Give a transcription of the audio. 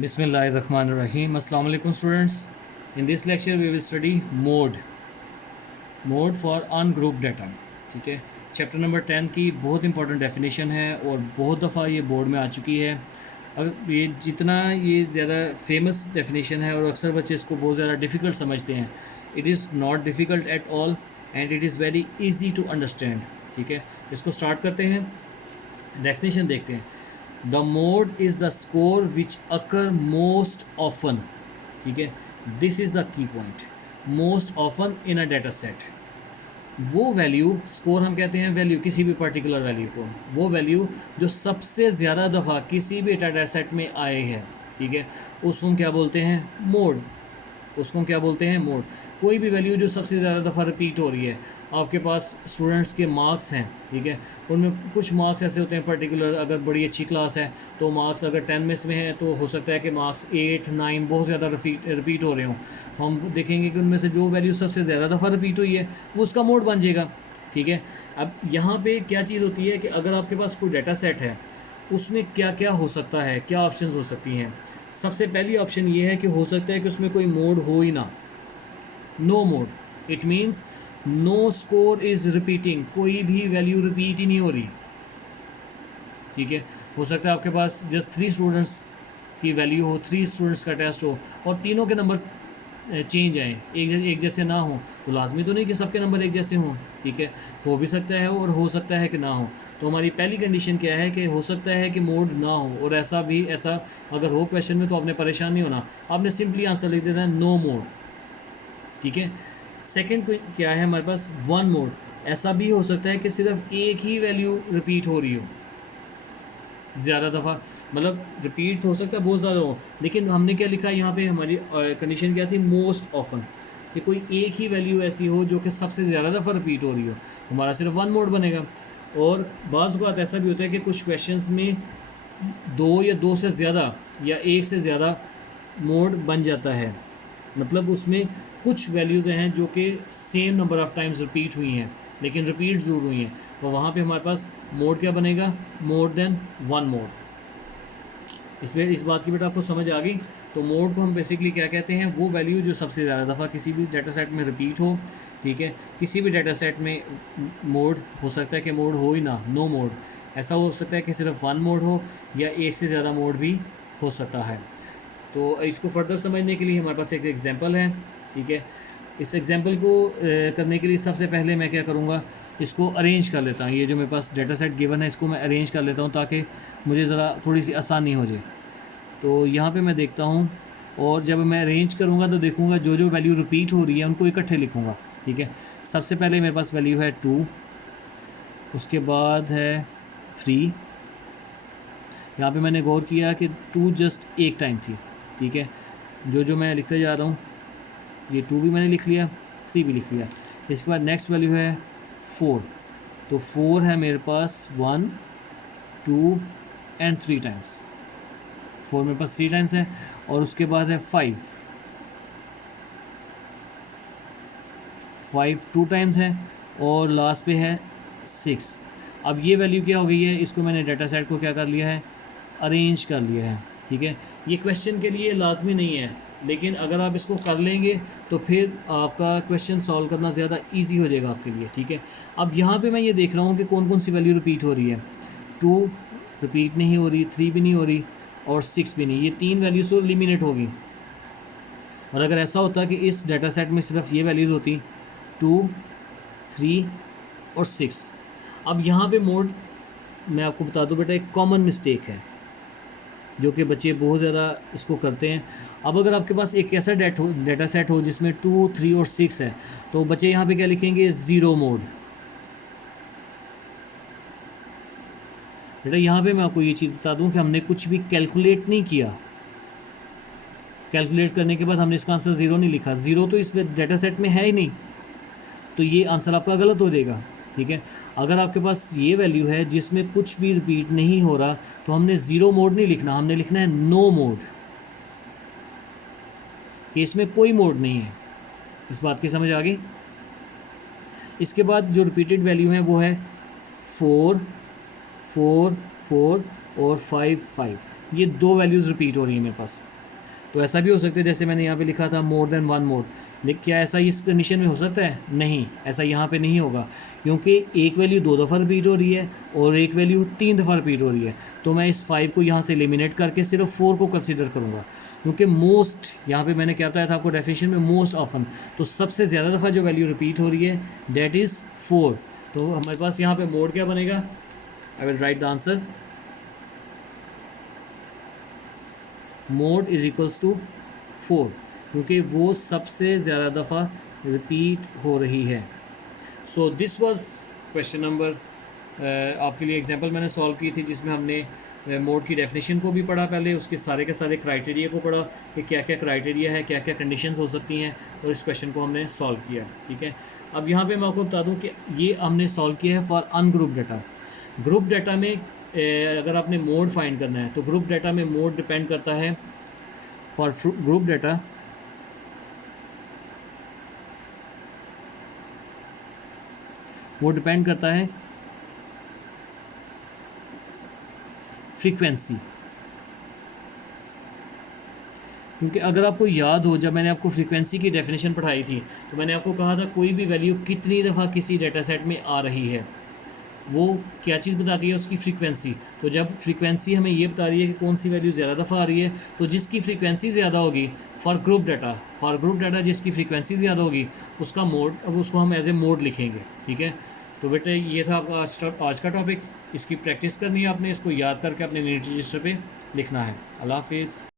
Bismillahirrahmanirrahim. Assalamu alaikum students. In this lecture we will study mode for ungrouped data. ठीक है, chapter number 10 की बहुत important definition है और बहुत दफ़ा ये बोर्ड में आ चुकी है। अगर ये जितना ये ज़्यादा फेमस डेफिनेशन है और अक्सर बच्चे इसको बहुत ज़्यादा डिफ़िकल्ट समझते हैं। It is not difficult at all and it is very easy to understand. ठीक है, इसको स्टार्ट करते हैं, डेफिनेशन देखते हैं। The mode is the score which occur most often. ठीक है, this is the key point, most often in a data set. वो वैल्यू, स्कोर हम कहते हैं वैल्यू, किसी भी पर्टिकुलर वैल्यू को, वो वैल्यू जो सबसे ज़्यादा दफ़ा किसी भी डाटा सेट में आए हैं। ठीक है, उसको हम क्या बोलते हैं? मोड। उसको हम क्या बोलते हैं? मोड। कोई भी वैल्यू जो सबसे ज़्यादा दफ़ा रिपीट हो रही है। आपके पास स्टूडेंट्स के मार्क्स हैं, ठीक है, उनमें कुछ मार्क्स ऐसे होते हैं पर्टिकुलर, अगर बड़ी अच्छी क्लास है तो मार्क्स अगर 10 में है तो हो सकता है कि मार्क्स 8, 9 बहुत ज़्यादा रिपीट हो रहे हों। हम देखेंगे कि उनमें से जो वैल्यू सबसे ज़्यादा दफ़ा रिपीट हुई है वो उसका मोड बन जाएगा। ठीक है, अब यहाँ पे क्या चीज़ होती है कि अगर आपके पास कोई डाटा सेट है उसमें क्या क्या हो सकता है, क्या ऑप्शंस हो सकती हैं। सबसे पहली ऑप्शन ये है कि हो सकता है कि उसमें कोई मोड हो ही ना, no mode. It means no score is repeating, कोई भी वैल्यू रिपीट ही नहीं हो रही। ठीक है, हो सकता है आपके पास जस्ट 3 स्टूडेंट्स की वैल्यू हो, 3 स्टूडेंट्स का टेस्ट हो और तीनों के नंबर चेंज आए, एक जैसे ना हो, तो लाजमी तो नहीं कि सबके नंबर एक जैसे हों। ठीक है, हो भी सकता है और हो सकता है कि ना हो। तो हमारी पहली कंडीशन क्या है कि हो सकता है कि मोड ना हो, और ऐसा अगर हो क्वेश्चन में तो आपने परेशान नहीं होना, आपने सिंपली आंसर लिख देना है नो मोड। ठीक है, सेकंड क्या है हमारे पास? One mod. ऐसा भी हो सकता है कि सिर्फ एक ही वैल्यू रिपीट हो रही हो ज़्यादा दफ़ा, मतलब रिपीट हो सकता है बहुत ज़्यादा हो, लेकिन हमने क्या लिखा यहाँ पे, हमारी कंडीशन क्या थी? मोस्ट ऑफन, कि कोई एक ही वैल्यू ऐसी हो जो कि सबसे ज़्यादा दफ़ा रिपीट हो रही हो, हमारा सिर्फ वन मोड बनेगा। और बाज़ बात ऐसा भी होता है कि कुछ क्वेश्चंस में दो या दो से ज़्यादा या एक से ज़्यादा मोड बन जाता है, मतलब उसमें कुछ वैल्यूज़ हैं जो कि same number of times repeat हुई हैं लेकिन रिपीट ज़रूर हुई हैं, तो वहाँ पे हमारे पास मोड क्या बनेगा? More than one mod. इसमें इस बात की बेटा आपको समझ आ गई? तो मोड को हम बेसिकली क्या कहते हैं? वो वैल्यू जो सबसे ज़्यादा दफ़ा किसी भी डाटा सेट में रिपीट हो। ठीक है, किसी भी डाटा सेट में मोड हो सकता है कि मोड हो ही ना, नो मोड। ऐसा हो सकता है कि सिर्फ वन मोड हो या एक से ज़्यादा मोड भी हो सकता है। तो इसको फर्दर समझने के लिए हमारे पास एक एग्जांपल है। ठीक है, इस एग्जांपल को करने के लिए सबसे पहले मैं क्या करूँगा, इसको अरेंज कर लेता हूँ। ये जो मेरे पास डाटा सेट गिवन है इसको मैं अरेंज कर लेता हूँ ताकि मुझे ज़रा थोड़ी सी आसानी हो जाए। तो यहाँ पे मैं देखता हूँ और जब मैं अरेंज करूँगा तो देखूँगा जो जो वैल्यू रिपीट हो रही है उनको इकट्ठे लिखूँगा। ठीक है, सबसे पहले मेरे पास वैल्यू है 2, उसके बाद है 3। यहाँ पे मैंने गौर किया कि 2 जस्ट एक टाइम थी। ठीक है, जो जो मैं लिखते जा रहा हूँ, ये 2 भी मैंने लिख लिया, 3 भी लिख लिया। इसके बाद नेक्स्ट वैल्यू है 4, तो 4 है मेरे पास 1, 2 एंड 3 टाइम्स। 4 मेरे पास 3 टाइम्स है। और उसके बाद है 5 2 टाइम्स है और लास्ट पे है 6। अब ये वैल्यू क्या हो गई है? इसको मैंने डाटा सेट को क्या कर लिया है? अरेंज कर लिया है। ठीक है, ये क्वेश्चन के लिए लाजमी नहीं है, लेकिन अगर आप इसको कर लेंगे तो फिर आपका क्वेश्चन सॉल्व करना ज़्यादा इजी हो जाएगा आपके लिए। ठीक है, अब यहाँ पे मैं ये देख रहा हूँ कि कौन कौन सी वैल्यू रिपीट हो रही है। 2 रिपीट नहीं हो रही, 3 भी नहीं हो रही और 6 भी नहीं। ये 3 वैल्यूज़ तो एलिमिनेट होगी। और अगर ऐसा होता कि इस डाटा सेट में सिर्फ ये वैल्यूज़ होती 2, 3 और 6। अब यहाँ पे मोड मैं आपको बता दूँ बेटा, एक कॉमन मिस्टेक है जो कि बच्चे बहुत ज़्यादा इसको करते हैं। अब अगर आपके पास एक ऐसा डाटा सेट हो जिसमें 2, 3 और 6 है, तो बच्चे यहाँ पे क्या लिखेंगे? Zero mod. बेटा यहाँ पे मैं आपको ये चीज़ बता दूँ कि हमने कुछ भी कैलकुलेट नहीं किया। कैलकुलेट करने के बाद हमने इसका आंसर ज़ीरो नहीं लिखा, ज़ीरो तो इस डाटा सेट में है ही नहीं, तो ये आंसर आपका गलत हो जाएगा। ठीक है, अगर आपके पास ये वैल्यू है जिसमें कुछ भी रिपीट नहीं हो रहा तो हमने ज़ीरो मोड नहीं लिखना, हमने लिखना है नो मोड, कि इसमें कोई मोड नहीं है। इस बात की समझ आ गई? इसके बाद जो रिपीटेड वैल्यू है वो है 4, 4, 4 और 5, 5। ये 2 वैल्यूज़ रिपीट हो रही हैं मेरे पास। तो ऐसा भी हो सकता है जैसे मैंने यहाँ पे लिखा था मोर देन वन मोड, लेकिन क्या ऐसा इस कंडीशन में हो सकता है? नहीं, ऐसा यहाँ पे नहीं होगा, क्योंकि एक वैल्यू 2 दफ़ा रिपीट हो रही है और एक वैल्यू 3 दफ़ा रिपीट हो रही है। तो मैं इस 5 को यहाँ से एलिमिनेट करके सिर्फ 4 को कंसिडर करूँगा, क्योंकि मोस्ट यहाँ पे मैंने क्या बताया था आपको डेफिनेशन में, मोस्ट ऑफन, तो सबसे ज़्यादा दफ़ा जो वैल्यू रिपीट हो रही है दैट इज़ 4। तो हमारे पास यहाँ पे मोड क्या बनेगा? I will write the answer, mode is equals to 4, क्योंकि वो सबसे ज़्यादा दफ़ा रिपीट हो रही है। So this was question number, आपके लिए एग्जांपल मैंने सॉल्व की थी जिसमें हमने मोड की डेफिनेशन को भी पढ़ा, पहले उसके सारे के सारे क्राइटेरिया को पढ़ा कि क्या क्या क्राइटेरिया है, क्या क्या कंडीशंस हो सकती हैं, और इस क्वेश्चन को हमने सॉल्व किया। ठीक है, अब यहाँ पे मैं आपको बता दूँ कि ये हमने सॉल्व किया है for ungroup data. Group data में अगर आपने मोड फाइंड करना है तो ग्रुप डाटा में मोड डिपेंड करता है, फॉर ग्रुप डाटा वो डिपेंड करता है फ्रीक्वेंसी। क्योंकि अगर आपको याद हो, जब मैंने आपको फ्रीक्वेंसी की डेफिनेशन पढ़ाई थी तो मैंने आपको कहा था कोई भी वैल्यू कितनी दफ़ा किसी डाटा सेट में आ रही है, वो क्या चीज़ बताती है? उसकी फ्रीक्वेंसी। तो जब फ्रीक्वेंसी हमें ये बता रही है कि कौन सी वैल्यू ज़्यादा दफ़ा आ रही है, तो जिसकी फ्रीक्वेंसी ज़्यादा होगी फॉर ग्रुप डाटा जिसकी फ्रीक्वेंसी ज़्यादा होगी उसका मोड, अब उसको हम एज ए मोड लिखेंगे। ठीक है, तो बेटे ये था आपका आज का टॉपिक, इसकी प्रैक्टिस करनी है आपने, इसको याद करके अपने नीट रजिस्टर पे लिखना है। अल्लाह हाफिज़।